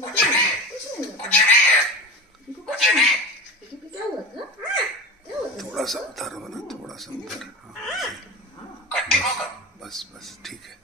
कुछ नहीं कुछ नहीं। क्या हुआ था? क्या हुआ था? थोड़ा सा उतारो ना, थोड़ा सा उतार। हाँ, बस बस ठीक है।